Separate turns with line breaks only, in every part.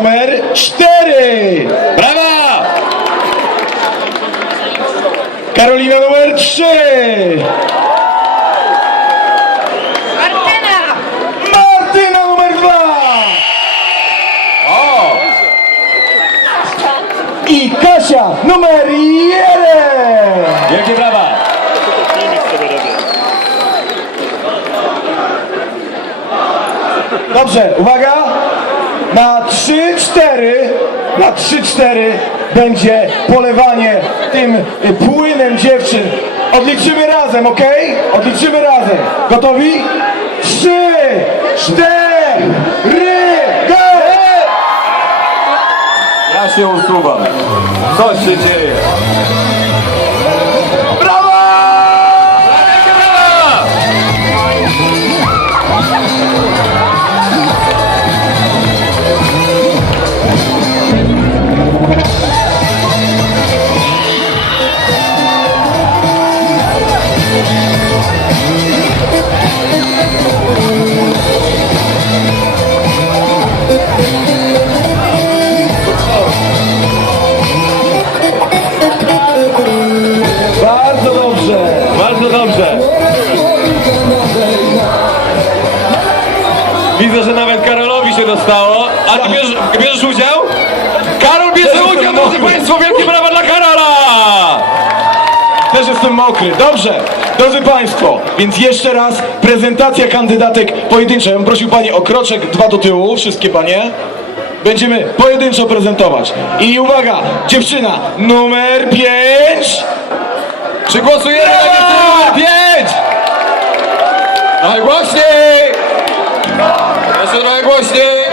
Numer 4.
Brawa!
Karolina numer 3.
Martyna!
Martyna numer 2.
O!
I Kasia numer 1.
Wielkie brawa!
Dobrze, uwaga. Na 3-4, na 3-4 będzie polewanie tym y, płynem dziewczyn. Odliczymy razem, ok? Odliczymy razem. Gotowi? 3, 4, go!
Ja się usuwam. Co się dzieje? Dostało. A ty bierzesz, bierzesz udział? Karol bierze udział, drodzy. Państwo, wielkie brawa dla Karola!
Też jestem mokry. Dobrze, drodzy Państwo, więc jeszcze raz prezentacja kandydatek pojedyncza. Ja bym prosił Panie o kroczek dwa do tyłu, wszystkie Panie. Będziemy pojedynczo prezentować. I uwaga, dziewczyna numer 5.
Czy głosujemy na dziewczynę numer 5? Trochę głośniej! Jeszcze trochę głośniej!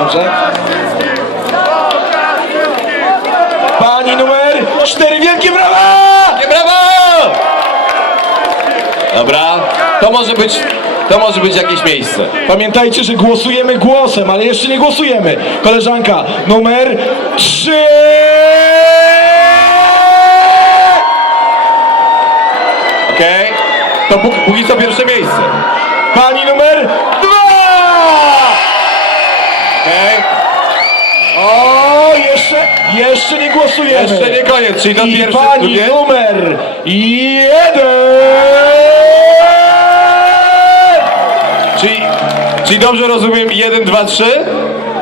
Dobrze. Pani numer 4, wielkie brawa!
Wielkie brawa! Dobra, to może być, to może być jakieś miejsce.
Pamiętajcie, że głosujemy głosem, ale jeszcze nie głosujemy. Koleżanka numer 3.
Okej? To póki, póki co pierwsze miejsce.
Pani numer 2.
Okej?
O, jeszcze, jeszcze nie głosujemy.
Jeszcze nie koniec, czyli to
I
pierwsze,
pani
drugie.
numer jeden.
Czyli, czyli dobrze rozumiem 1, 2, 3?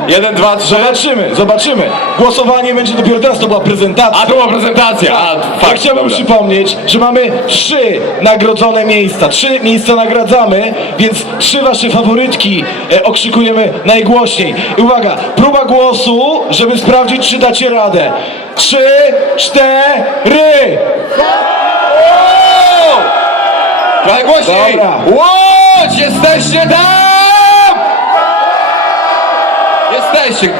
1, 2, 3.
Zobaczymy, zobaczymy. Głosowanie będzie dopiero teraz, to była prezentacja.
A to była prezentacja. A,
Ja
fakt,
chciałbym
dobra.
przypomnieć, że mamy trzy nagrodzone miejsca. Trzy miejsca nagradzamy, więc trzy wasze faworytki e, okrzykujemy najgłośniej. I uwaga, próba głosu, żeby sprawdzić, czy dacie radę. Trzy, cztery.
O! Trochę głośniej.
Dobra.
Łódź, jesteście tam!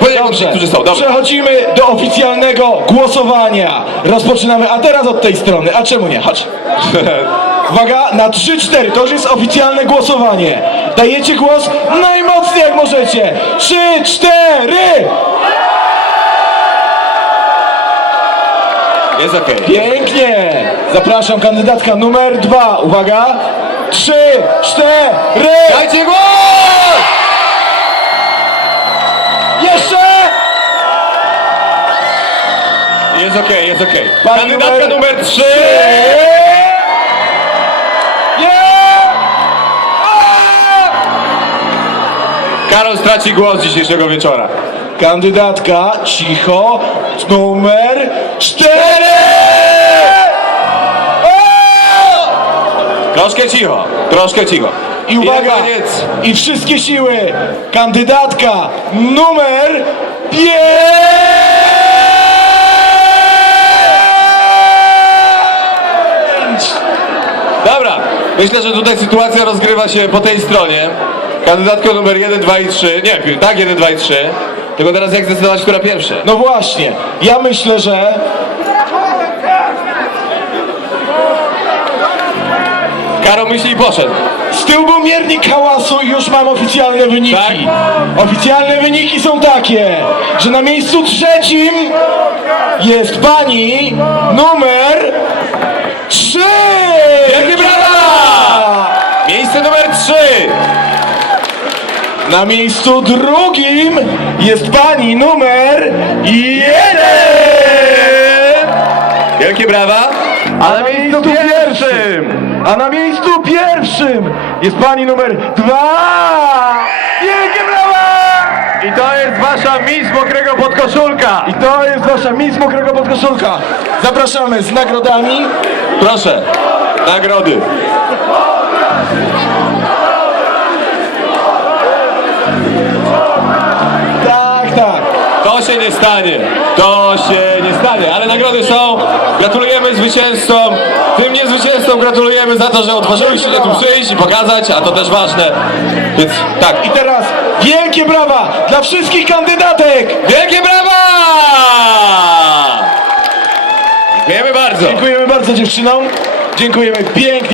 Bo
Dobrze,
którzy są, dobrze.
przechodzimy do oficjalnego głosowania. Rozpoczynamy, a teraz od tej strony. A czemu nie? Chodź. Uwaga, na 3-4, to już jest oficjalne głosowanie. Dajecie głos najmocniej jak możecie. 3, 4.
Jest okej.
Pięknie. Zapraszam kandydatka numer 2. Uwaga. 3, 4.
Dajcie głos! Jest okej, jest okej.
Pani
Kandydatka numer 3. Karol straci głos dzisiejszego wieczora.
Kandydatka, cicho, numer 4.
Troszkę cicho, troszkę cicho.
I uwaga,
na koniec.
i wszystkie siły, kandydatka numer 5.
Dobra, myślę, że tutaj sytuacja rozgrywa się po tej stronie. Kandydatko numer 1, 2 i 3. Nie, tak, 1, 2 i 3. Tylko teraz jak zdecydować, która pierwsza?
No właśnie, ja myślę, że
Karol myśli i poszedł.
z tyłu był miernik hałasu i już mam oficjalne wyniki.
Tak?
Oficjalne wyniki są takie, że na miejscu trzecim jest pani numer 3.
Wielkie brawa! Miejsce numer 3.
Na miejscu drugim jest pani numer jeden!
Wielkie brawa.
A na miejscu pierwszym! A na miejscu pierwszym jest pani numer dwa! Wielkie brawa!
I to jest wasza mistrz mokrego podkoszulka.
I to jest wasza Miss Mokrego Podkoszulka. Zapraszamy z nagrodami.
Proszę, nagrody. Się nie stanie. To się nie stanie, ale nagrody są. Gratulujemy zwycięzcom. Tym niezwycięzcom gratulujemy za to, że odważyły się tu przyjść i pokazać, a to też ważne. Więc tak.
I teraz wielkie brawa dla wszystkich kandydatek!
Wielkie brawa! Dziękujemy bardzo.
Dziękujemy bardzo dziewczynom. Dziękujemy pięknie.